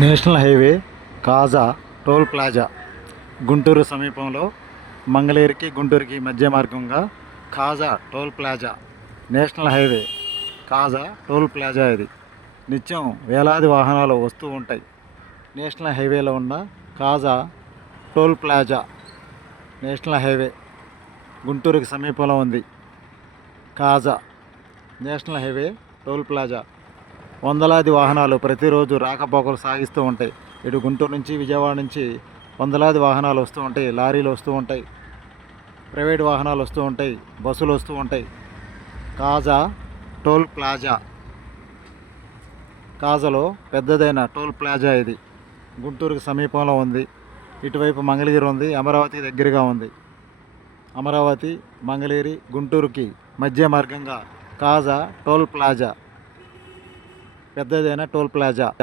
National highway Kaza toll plaza Guntur సమీపంలో మంగళగిరికి గుంటూరుకి మధ్య మార్గంగా Kaza toll plaza national highway Kaza toll plaza ఇది. నిత్యం వేలాది వాహనాలు వస్తూ ఉంటాయి. నేషనల్ హైవేలో ఉన్న Kaza toll plaza national highway గుంటూరుకి సమీపంలో ఉంది. Kaza national highway toll plaza. వందలాది వాహనాలు ప్రతిరోజు రాకపోకలు సాగిస్తూ ఉంటాయి. ఇటు గుంటూరు నుంచి విజయవాడ నుంచి వందలాది వాహనాలు వస్తూ ఉంటాయి. లారీలు వస్తూ ఉంటాయి. ప్రైవేట్ వాహనాలు వస్తూ ఉంటాయి. బస్సులు వస్తూ ఉంటాయి. కాజా టోల్ ప్లాజా. కాజాలో పెద్దదైన టోల్ ప్లాజా ఇది. గుంటూరుకు సమీపంలో ఉంది. ఇటువైపు మంగళగిరి ఉంది. అమరావతి దగ్గరగా ఉంది. అమరావతి మంగళగిరి గుంటూరుకి మధ్య మార్గంగా కాజా టోల్ ప్లాజా. పెద్దదైన టోల్ ప్లాజా.